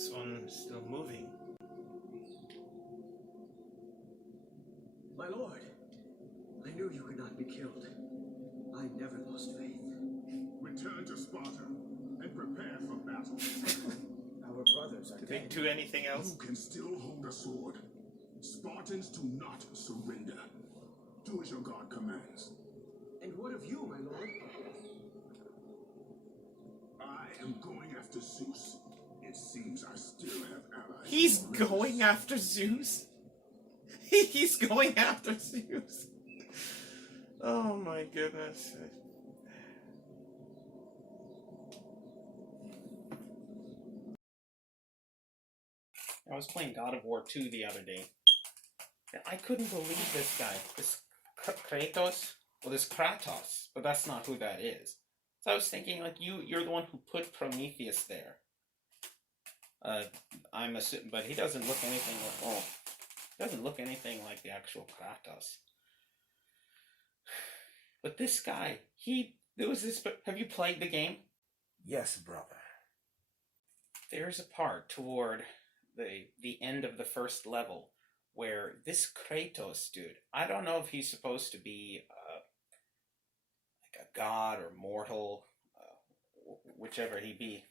this one's still moving. My lord, I knew you could not be killed. I never lost faith. Return to Sparta and prepare for battle. Our brothers are Did they dead. do anything else? You can still hold a sword. Spartans do not surrender. Do as your god commands. And what of you, my lord? I am going after Zeus. It seems I still have allies. He's going after Zeus? He's going after Zeus? Oh my goodness. I was playing God of War 2 the other day. I couldn't believe this guy. This Kratos? Well, this Kratos, but that's not who that is. So I was thinking, like, you're the one who put Prometheus there. I'm assuming, but he doesn't look anything like, he doesn't look anything like the actual Kratos. But this guy, have you played the game? Yes, brother. There's a part toward the end of the first level where this Kratos dude, I don't know if he's supposed to be like a god or mortal, whichever he be.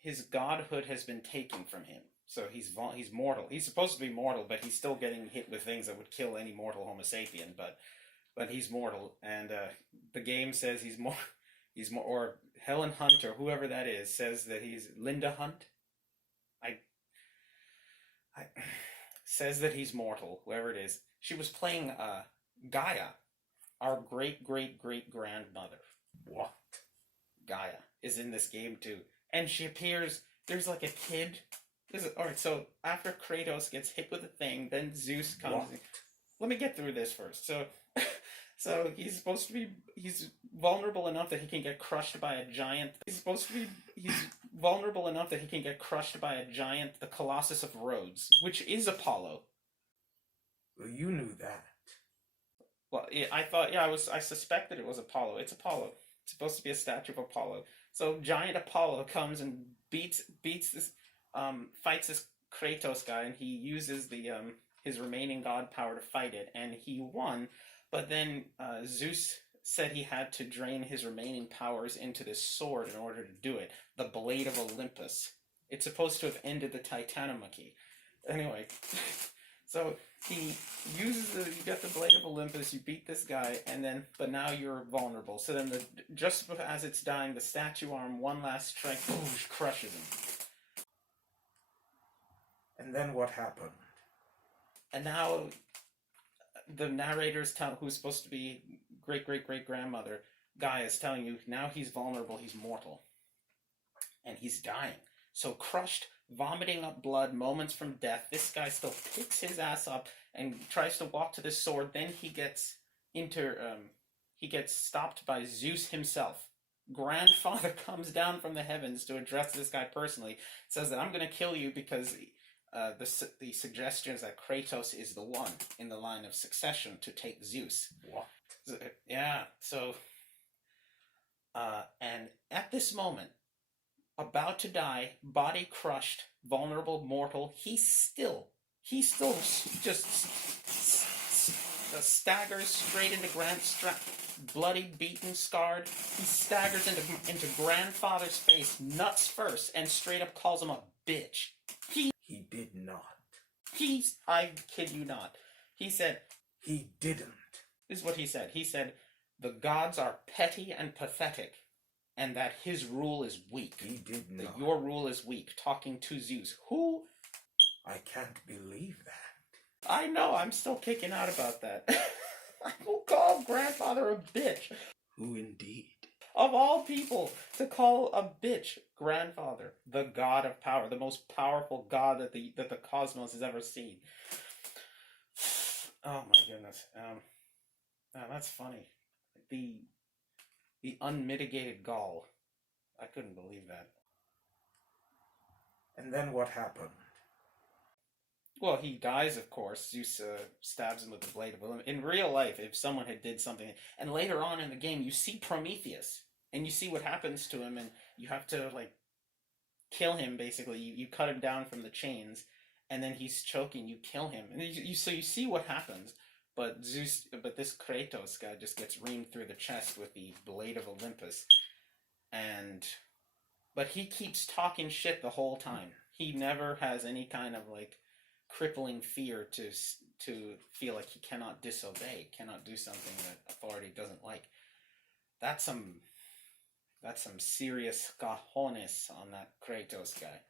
His godhood has been taken from him, so he's mortal. He's supposed to be mortal, but he's still getting hit with things that would kill any mortal Homo sapien. But he's mortal, and the game says he's more, or Helen Hunt or whoever that is says that he's Linda Hunt. I says that he's mortal. Whoever it is, she was playing Gaia, our great grandmother. What? Gaia is in this game too, and she appears. There's like a kid. Alright, so after Kratos gets hit with a thing, then Zeus comes. What? Let me get through this first. So he's he's vulnerable enough that he can get crushed by a giant. He's vulnerable enough that he can get crushed by a giant, the Colossus of Rhodes, which is Apollo. Well, you knew that. Well, I suspected it was Apollo. It's Apollo. It's supposed to be a statue of Apollo. So giant Apollo comes and beats this, fights this Kratos guy, and he uses his remaining god power to fight it, and he won. But then Zeus said he had to drain his remaining powers into this sword in order to do it. The Blade of Olympus. It's supposed to have ended the Titanomachy. Anyway, so he uses you get the Blade of Olympus, you beat this guy, but now you're vulnerable. So then just as it's dying, the statue arm, one last strike, boosh, crushes him. And then what happened? And now the narrator's who's supposed to be great-grandmother, Gaia is telling you, now he's vulnerable, he's mortal. And he's dying. So crushed, vomiting up blood, moments from death, this guy still picks his ass up and tries to walk to this sword. Then he gets stopped by Zeus himself. Grandfather comes down from the heavens to address this guy personally. Says that I'm going to kill you because the suggestion is that Kratos is the one in the line of succession to take Zeus. What? Yeah, so and at this moment, about to die, body crushed, vulnerable, mortal, he still just staggers straight into bloody, beaten, scarred. He staggers into grandfather's face, nuts first, and straight up calls him a bitch. He did not. I kid you not. He said... He didn't. This is what he said. He said, the gods are petty and pathetic, and that his rule is weak. He did not. That your rule is weak, talking to Zeus. Who? I can't believe that. I know, I'm still kicking out about that. Who called grandfather a bitch? Who indeed? Of all people, to call a bitch grandfather, the god of power, the most powerful god that the cosmos has ever seen. Oh my goodness. That's funny. The unmitigated gall. I couldn't believe that. And then what happened? Well, he dies, of course. Zeus stabs him with the blade of Olympus. In real life, if someone had did something... And later on in the game, you see Prometheus. And you see what happens to him, and you have to, like, kill him. Basically, you cut him down from the chains, and then he's choking. You kill him, and so you see what happens. But this Kratos guy just gets reamed through the chest with the blade of Olympus, but he keeps talking shit the whole time. He never has any kind of like crippling fear to feel like he cannot disobey, cannot do something that authority doesn't like. That's some serious cajones on that Kratos guy.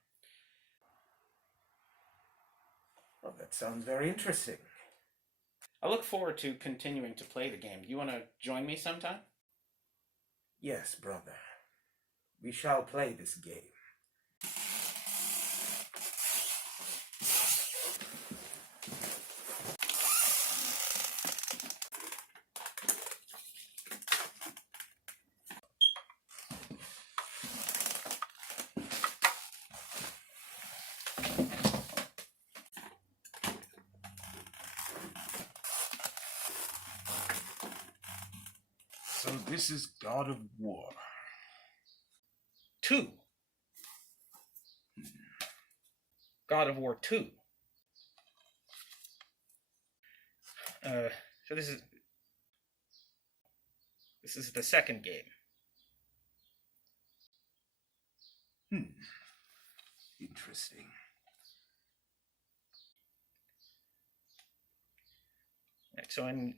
Well, that sounds very interesting. I look forward to continuing to play the game. You want to join me sometime? Yes, brother. We shall play this game. So this is God of War. 2. God of War 2. So this is the second game. Interesting. Right, so in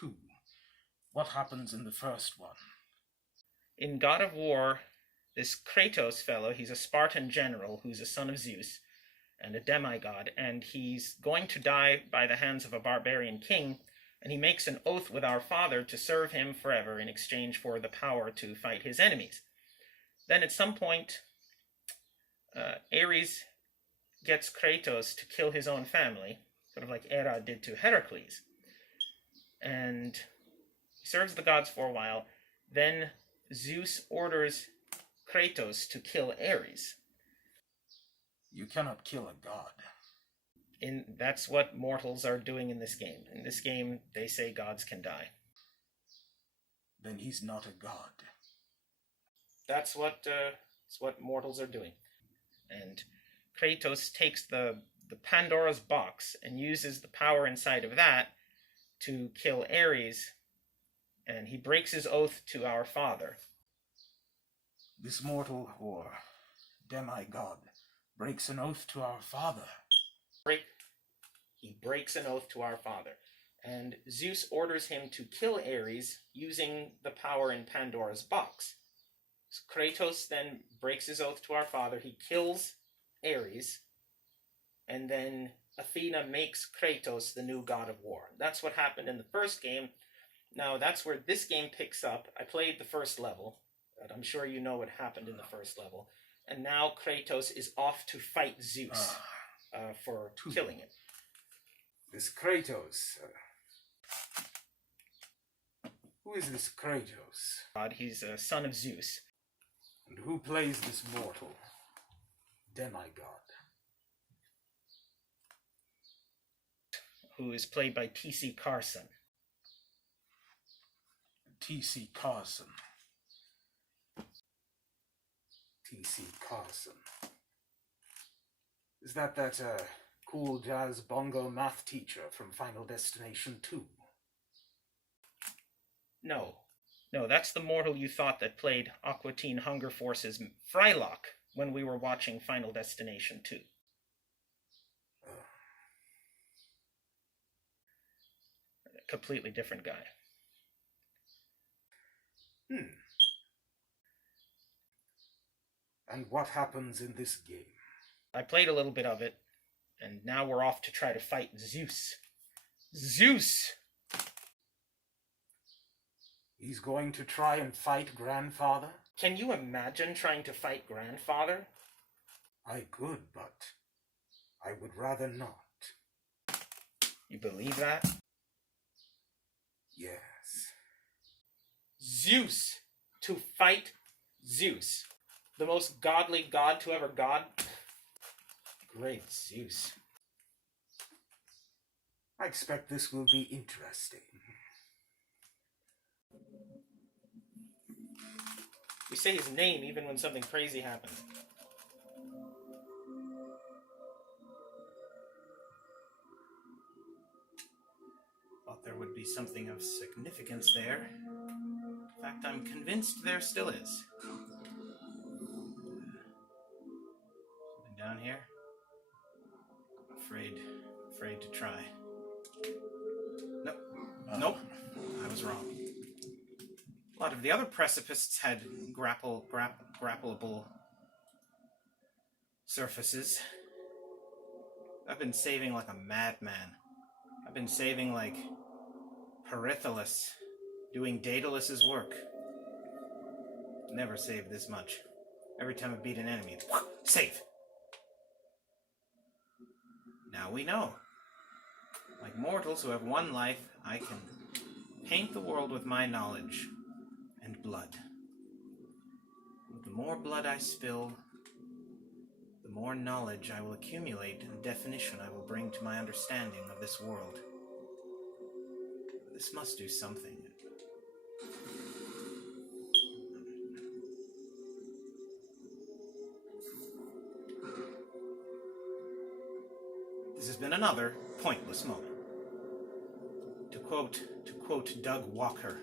2. What happens in the first one? In God of War, this Kratos fellow, he's a Spartan general who's a son of Zeus and a demigod, and he's going to die by the hands of a barbarian king, and he makes an oath with our father to serve him forever in exchange for the power to fight his enemies. Then at some point, Ares gets Kratos to kill his own family, sort of like Hera did to Heracles. And he serves the gods for a while. Then Zeus orders Kratos to kill Ares. You cannot kill a god. That's what mortals are doing in this game. In this game, they say gods can die. Then he's not a god. That's what mortals are doing. And Kratos takes the Pandora's box and uses the power inside of that to kill Ares, and he breaks his oath to our father. This mortal or demigod breaks an oath to our father. He breaks an oath to our father. And Zeus orders him to kill Ares using the power in Pandora's box. So Kratos then breaks his oath to our father. He kills Ares, and then Athena makes Kratos the new god of war. That's what happened in the first game. Now, that's where this game picks up. I played the first level, but I'm sure you know what happened in the first level. And now Kratos is off to fight Zeus for killing him. This Kratos. Who is this Kratos? God, he's a son of Zeus. And who plays this mortal demigod? Who is played by T.C. Carson. T.C. Carson. T.C. Carson. Is that cool jazz bongo math teacher from Final Destination 2? No, that's the mortal you thought that played Aqua Teen Hunger Force's Frylock when we were watching Final Destination 2. A completely different guy. And what happens in this game? I played a little bit of it, and now we're off to try to fight Zeus. Zeus! He's going to try and fight Grandfather? Can you imagine trying to fight Grandfather? I could, but I would rather not. You believe that? Yes. Zeus! To fight Zeus. The most godly god to ever god? Great Zeus. I expect this will be interesting. say his name even when something crazy happens. Thought there would be something of significance there. In fact, I'm convinced there still is. Something down here? Afraid to try. Nope. Nope. I was wrong. A lot of the other precipices had grappleable surfaces. I've been saving like a madman. I've been saving like Perithilus, doing Daedalus's work. Never saved this much. Every time I beat an enemy, save! Now we know. Like mortals who have one life, I can paint the world with my knowledge and blood. The more blood I spill, the more knowledge I will accumulate and definition I will bring to my understanding of this world. This must do something. This has been another pointless moment. To quote Doug Walker,